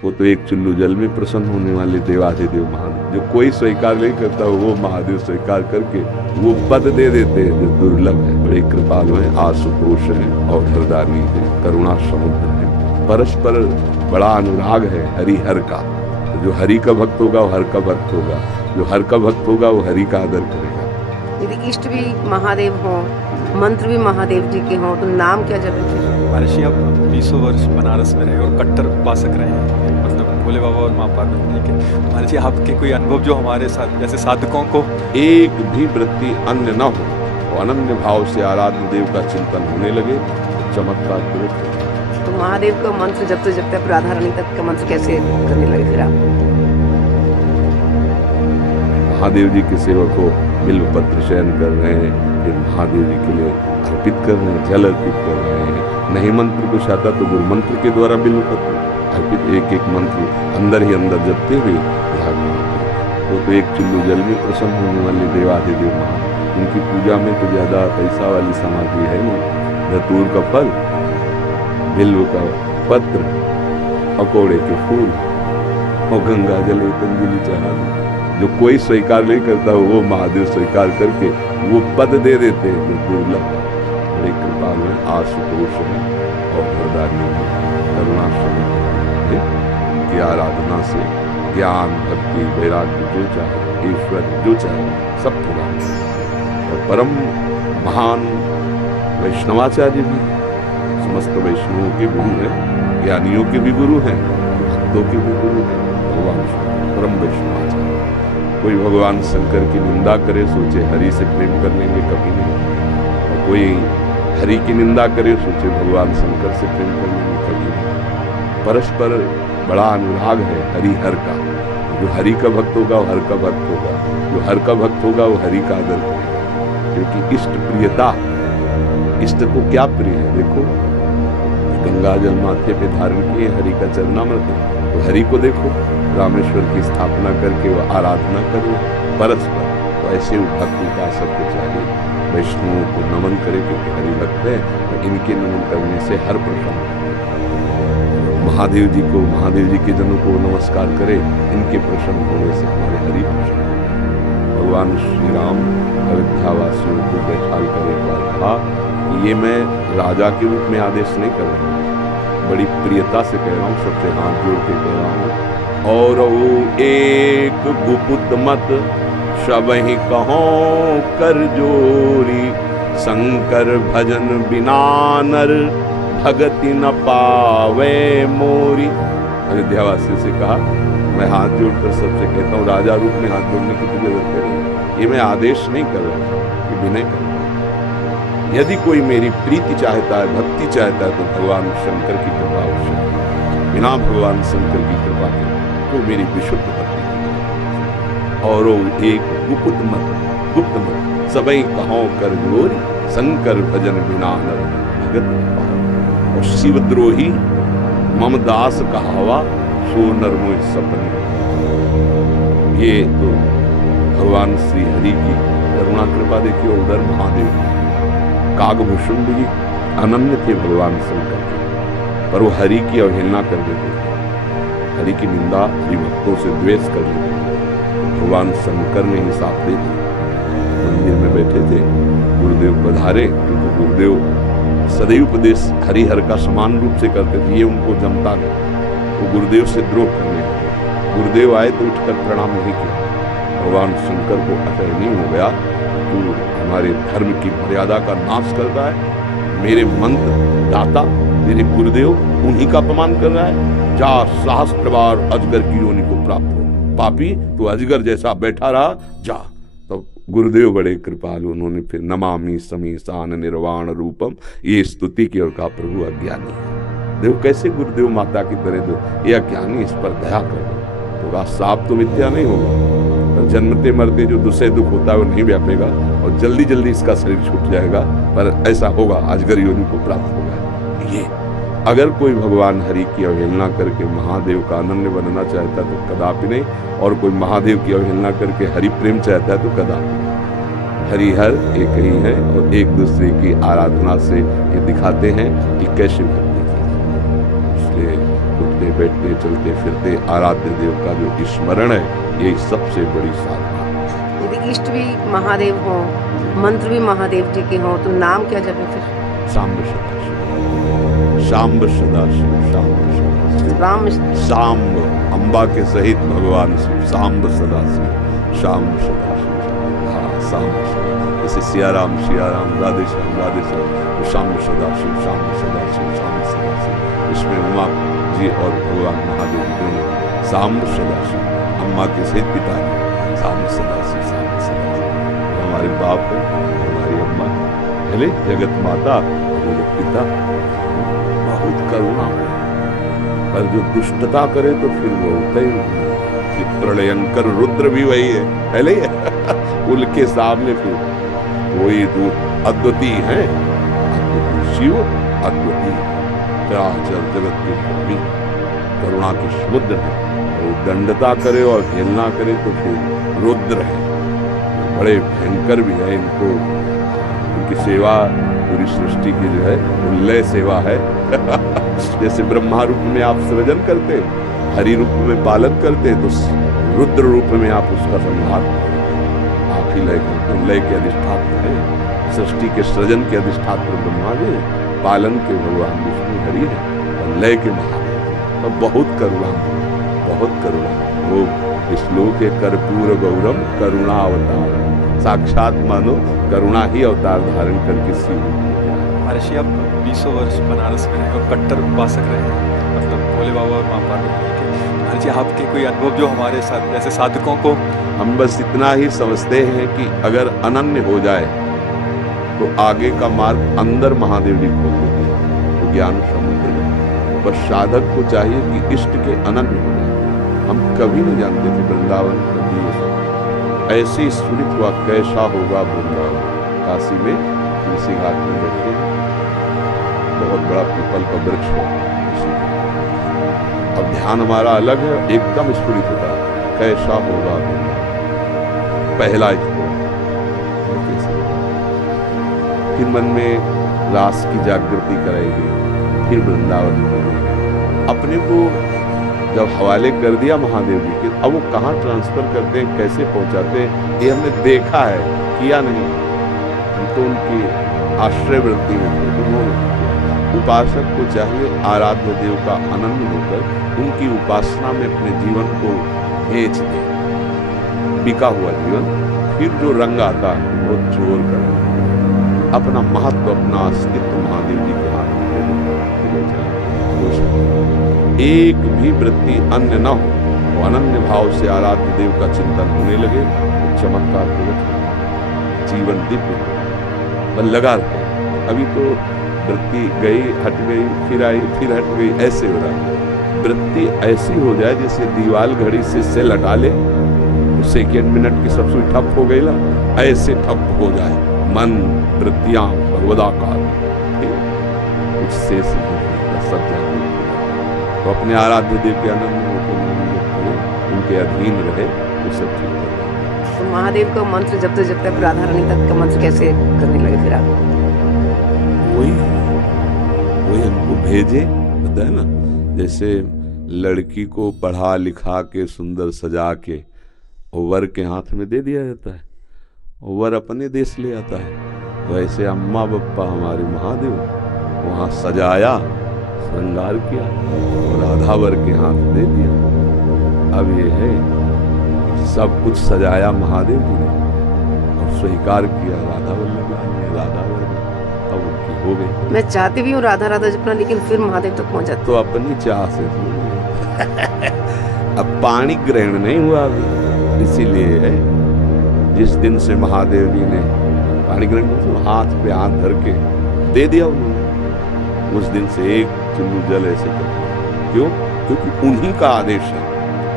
वो तो एक चुल्लू जल में प्रसन्न होने वाले देवाधिदेव महादेव, जो कोई स्वीकार नहीं करता वो महादेव स्वीकार करके वो पद दे देते हैं जो दुर्लभ है। बड़े कृपालु हैं, आशुतोष है और हरदानी है, करुणा समुद्र है। परस्पर बड़ा अनुराग है हरिहर का। तो जो हरि का भक्त होगा वो हर का भक्त होगा, जो हर का भक्त होगा वो हरि का आदर करेगा। यदि इष्ट भी महादेव हो, मंत्र भी महादेव जी के हों, तो नाम क्या जपे? महर्षि आप 20 वर्ष बनारस में रहे और कट्टर उपासक रहे हैं, मतलब भोले बाबा और माँ पार्वती जी के। तो महर्षि आपके कोई अनुभव जो हमारे साथ जैसे साधकों को एक भी वृत्ति अन्य न हो और अनन्य भाव से आराध्य देव का चिंतन होने लगे तो चमत्कार पूरे। तो महादेव का मंत्र जपते जपते राधा रानी तक का मंत्र कैसे करने लगे फिर आप? महादेव जी के सेवक को बिल्व पत्र चयन कर रहे हैं, फिर महादेव जी के लिए अर्पित कर रहे हैं, जल अर्पित कर रहे हैं। नहीं मंत्र कुछ आता तो गुरु मंत्र के द्वारा बिल्व पत्र अर्पित, एक एक मंत्र अंदर ही अंदर जपते हुए वो तो एक चुल्लू जल में प्रसन्न होने वाले देवाधिदेव महादेव। उनकी पूजा में तो ज्यादा पैसा वाली सामग्री है नहीं। धतूर का फल, बिल्व का पत्र, अकोड़े के फूल और गंगा जल पतंजलि चढ़ा। जो कोई स्वीकार नहीं करता वो महादेव स्वीकार करके वो पद दे देते हैं जो दुर्लभ। बड़े कृपालु हैं, आशुतोष है और हरदानी है, करुणा समुद्र है। उनकी आराधना से ज्ञान, भक्ति, वैराग्य जो चाहे, ईश्वर जो चाहे सब पूरा। और परम महान वैष्णवाचार्य भी समस्त वैष्णवों के गुरु हैं, ज्ञानियों के भी गुरु हैं, भक्तों के भी गुरु हैं भगवान परम वैष्णवाचार्य। कोई भगवान शंकर की निंदा करे सोचे हरि से प्रेम कर लेंगे, कभी नहीं। और कोई हरि की निंदा करे सोचे भगवान शंकर से प्रेम कर लेंगे, कभी नहीं। परस्पर बड़ा अनुराग है हरिहर का। जो हरि का भक्त होगा वो हर का भक्त होगा, जो हर का भक्त होगा वो हरि का आदर करेगा। क्योंकि इष्ट प्रियता, इष्ट को क्या प्रिय है? देखो गंगा जल माथे पे धारण किए, हरि का चरणामृत है, तो हरि को देखो, रामेश्वर की स्थापना करके वो आराधना करो परस्पर। तो ऐसे भक्त उपासक को चाहिए वैष्णवों को नमन करे, क्योंकि हरि भक्त है और इनके नमन करने से हर प्रसन्न है। महादेव जी को, महादेव जी के जनों को नमस्कार करे, इनके प्रसन्न होने से हमारे हरि प्रसन्न है। भगवान श्री राम अयोध्या वासियों को बैठाल कर एक बार कहा कि ये मैं राजा के रूप में आदेश नहीं कर रहा हूँ, बड़ी प्रियता से कह रहा हूँ, सबसे हाथ जोड़ के कह रहा हूँ। और वो एक गुपुत मत सबहि कहो कर जोरी, शंकर भजन बिना नर भगति न पावे मोरी। अयोध्यावासी से कहा मैं हाथ जोड़कर सबसे कहता हूँ, राजा रूप में हाथ जोड़ने की तो जरूरत नहीं, ये मैं आदेश नहीं कर रहा, ये विनय कर रहा हूँ। यदि कोई मेरी प्रीति चाहता है, भक्ति चाहता है, तो भगवान शंकर की कृपा आवश्यक है। बिना भगवान शंकर की कृपा के तो मेरी विशुद्ध भक्ति है। और एक गुप्त मत सबई कहो कर जोरी, शंकर भजन बिना नर भगत न पावे। और शिवद्रोही मम दास कहावा, सो नर मोह सपने। ये तो भगवान श्री हरि की करुणा कृपा देखिए। उधर महादेव कागभूषुंड जी अनन्य थे भगवान शंकर के, पर वो हरि की अवहेलना कर देते थे, हरि की निंदा, हरि भक्तों से द्वेष कर लेते थे। भगवान शंकर ने हिसाब दे दिया। मंदिर में बैठे थे, गुरुदेव पधारे, क्योंकि गुरुदेव सदैव उपदेश हरिहर का समान रूप से करते थे, ये उनको जमता नहीं। वो गुरुदेव से द्रोह करने लगे। गुरुदेव आए तो उठकर प्रणाम नहीं किया। भगवान शंकर को असहनीय हो गया, तो हमारे धर्म की मर्यादा का नाश करता है, मेरे मंत्र दाता मेरे गुरुदेव उन्हीं का अपमान कर रहा है। जा सहस्त्र बार अजगर की योनि को प्राप्त हो, पापी तो अजगर जैसा बैठा रहा, जा। तो गुरुदेव बड़े कृपालु, उन्होंने फिर नमामि समीसान निर्वाण रूपम ये स्तुति की और कहा प्रभु अज्ञानी है। देखो कैसे गुरुदेव माता की तरह दो, ये अज्ञानी, इस पर दया करो। तो कहा साफ तो मिथ्या नहीं होगा, जन्मते मरते जो दूसरे दुख होता है वो नहीं व्यापेगा और जल्दी जल्दी इसका शरीर छूट जाएगा, पर ऐसा होगा अजगर योनि को प्राप्त होगा। ये अगर कोई भगवान हरि की अवहेलना करके महादेव का अनन्य बनना चाहता है तो कदापि नहीं, और कोई महादेव की अवहेलना करके हरि प्रेम चाहता है तो कदापि नहीं। हरिहर एक ही है और एक दूसरे की आराधना से ये दिखाते हैं कि कैसे भक्ति की। इसलिए उठते बैठते चलते फिरते आराध्य देव का जो स्मरण है, यही सबसे बड़ी साधना है। यदि इष्ट भी महादेव हो, मंत्र भी महादेव जी के हों, तो नाम क्या जपे फिर? सांब सदाशिव, शाम्ब सदाशिव, शाम्ब सदाशिव, राम सांब अम्बा के सहित भगवान शिव, सांब सदाशिव, शाम्ब सदाशिव, हाँ सांब सदाशिव। जैसे सियाराम सियाराम, राधे श्याम तो शाम्ब सदाशिव, शाम्ब सदाशिव, शाम्ब सदाशिव। इसमें उमा जी और भगवान महादेव दोनों सांब सदाशिव, अम्मा के सहित पिता जी सांब सदाशिव, सांब सदाशिव। हमारे बाप है, हमारी अम्मा पहले जगत माता, जगत पिता, बहुत करुणा है। पर जो दुष्टता करे तो फिर वो होता ही प्रलयंकर रुद्र भी वही है, पहले ही है। उनके सामने फिर कोई दूत अद्वितीय है, अद्वितीय शिव, अद्वितीय चराचर जगत के स्वामी, करुणा के समुद्र है। वो दंडता करे और हेलना करे तो फिर रुद्र है, बड़े भयंकर भी है। इनको उनकी सेवा पूरी सृष्टि की जो है उल्लय सेवा है। जैसे ब्रह्मा रूप में आप सृजन करते, हरि रूप में पालन करते, तो रुद्र रूप में आप उसका संहार आप ही लय के अधिष्ठात्र है। सृष्टि के सृजन के अधिष्ठात्र ब्रह्मा जी, पालन के भगवान विष्णु हरि है, और लय के महादेव। और बहुत करुणा, बहुत करुणा। वो श्लोक के कर्पूर गौरम करुणा अवतार, साक्षात मानो करुणा ही अवतार धारण करके शिव। महर्षि आप 20 वर्ष बनारस में रहे और कट्टर उपासक रहे हैं, मतलब भोले बाबा और माँ पार्वती के। महर्षि आपके कोई अनुभव जो हमारे साथ जैसे साधकों को? हम बस इतना ही समझते हैं कि अगर अनन्य हो जाए तो आगे का मार्ग अंदर महादेव जी खोल देते हैं, तो ज्ञान समुद्र है। बस साधक को चाहिए कि इष्ट के अनन्य हो जाए। हम कभी नहीं जानते थे वृंदावन कभी ऐसे स्फुरित हुआ, कैसा होगा वृंदावन। काशी में तुलसी घाट में बैठे, बहुत बड़ा पीपल का वृक्ष है, अब ध्यान हमारा अलग है, एकदम स्फुरित होता है, कैसा होगा वृंदावन। पहला फिर मन में रास की जागृति कराएगी, फिर वृंदावन अपने को जब हवाले कर दिया महादेव जी के, अब वो कहाँ ट्रांसफर करते हैं, कैसे पहुंचाते हैं, ये हमने देखा है, किया नहीं। हम तो उनकी आश्रय वृत्ति में थे। उन्होंने उपासक को चाहिए आराध्य देव का अनन्य होकर उनकी उपासना में अपने जीवन को भेज दे। बिका हुआ जीवन फिर जो रंग आता है वो जोर कर अपना महत्व, अपना अस्तित्व महादेव जी के हाथ में एक भी वृत्ति अन्य न हो, वो अनन्य भाव से आराध्य देव का चिंतन होने लगे तो चमत्कार प्रकट, जीवन दिव्य बल लगा रहे। अभी तो वृत्ति गई हट गई, फिर आई फिर हट गई, ऐसे हो रहा है। वृत्ति ऐसी हो जाए जैसे दीवाल घड़ी से सेल हटा ले तो सेकेंड मिनट की सब सुई ठप हो गई ना, ऐसे ठप हो जाए मन, वृत्तियां भगवदाकार, कुछ शेष सब जाए तो अपने आराध्य देव के आनंद उनके अधीन रहे तो सब ठीक है। तो महादेव का मंत्र जपते जपते फिर राधा रानी तक का मंत्र कैसे करने लगे फिर आप? वही हमको भेजे, पता है ना, जैसे लड़की को पढ़ा लिखा के सुंदर सजा के वर के हाथ में दे दिया जाता है, वर अपने देश ले आता है। तो ऐसे अम्मा बप्पा हमारे महादेव वहाँ सजाया, श्रृंगार किया और राधा वर के हाथ दे दिया। अब ये है सब कुछ सजाया महादेव जी ने और स्वीकार किया राधा वल्लभ ने, राधा वर अब उनकी हो गई। मैं चाहती भी हूँ राधा राधा जपना, लेकिन फिर महादेव तक पहुँच जाते तो अपनी चाह से अब पानी ग्रहण नहीं हुआ अभी, इसीलिए है जिस दिन से महादेव जी ने पानी ग्रहण तो हाथ पे हाथ धर के दे दिया उन्होंने, उस दिन से एक चुल्लू जल ऐसे कर, क्यों? क्योंकि उन्हीं का आदेश है,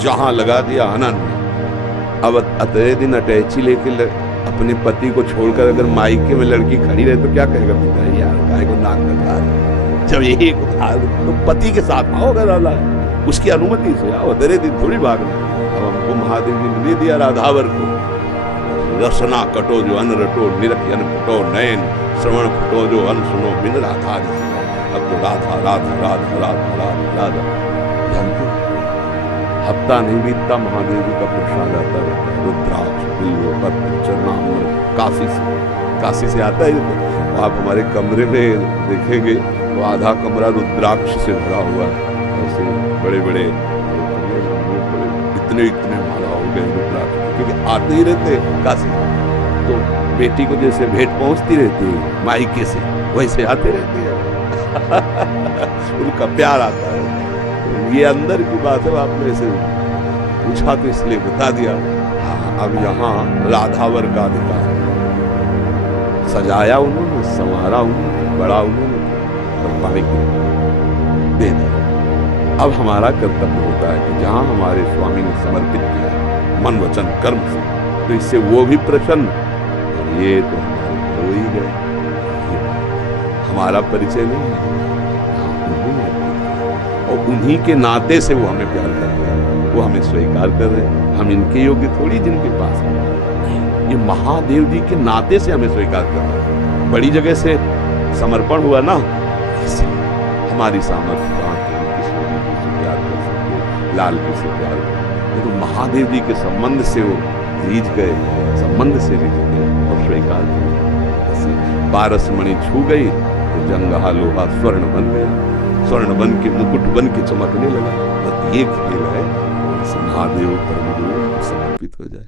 जहां लगा दिया अनन्य। अब अतः दिन अटैची लेके अपने पति को छोड़कर अगर मायके में लड़की खड़ी रहे तो क्या कहेगा पिता, यार गाय को नाक कटा, जब यही तो पति के साथ आओ अगर वाला है उसकी अनुमति से आओ, दरे दिन थोड़ी भागना। अब हमको महादेव जी ने दे दिया राधावर को, रसना कटो जो अन्न रटो, निरखन फटो नयन, श्रवण फटो जो अन्न सुनो बिन राधा। अब तो राधा राधा राधा राधा राधा राधा जानते हो, हफ्ता नहीं बीतता महादेव जी का प्रसाद आता रहता है, रुद्राक्ष, बिल्व पत्र, चरणामृत, काशी से आता है। तो आप हमारे कमरे में देखेंगे तो आधा कमरा रुद्राक्ष से भरा हुआ है, ऐसे बड़े बड़े इतने माला हो गए रुद्राक्ष, क्योंकि आते ही रहते काशी। तो बेटी को जैसे भेंट पहुंचती रहती है मायके से, वैसे आते रहते हैं उनका प्यार आता है। तो ये अंदर की बात है, आपने ऐसे पूछा तो इसलिए बता दिया। अब यहाँ राधावर का अधिकार, सजाया उन्होंने, संवारा उन्होंने, बड़ा उन्होंने, और पानी दे दिया। अब हमारा कर्तव्य होता है कि जहाँ हमारे स्वामी ने समर्पित किया मन वचन कर्म से, तो इससे वो भी प्रसन्न, और ये तो हमारे हो ही गए, हमारा परिचय नहीं है, उन्होंने और उन्हीं के नाते से वो हमें प्यार कर रहे हैं, वो हमें स्वीकार कर रहे हैं। हम इनके योग्य थोड़ी जिनके पास हैं, ये महादेव जी के नाते से हमें स्वीकार कर रहे हैं। बड़ी जगह से समर्पण हुआ ना, हमारी सामर्थ्य प्यार कर सकते, लाल जी से प्यार कर, तो महादेव जी के संबंध से वो रीझ गए, संबंध से रीझ गए और स्वीकार किया। पारस मणि छू गई तो जंगहा लोहा स्वर्ण बन गया, स्वर्ण बन के मुकुट बन के चमकने लगा। ये खेल है, महादेव परम गुरु समर्पित हो जाए।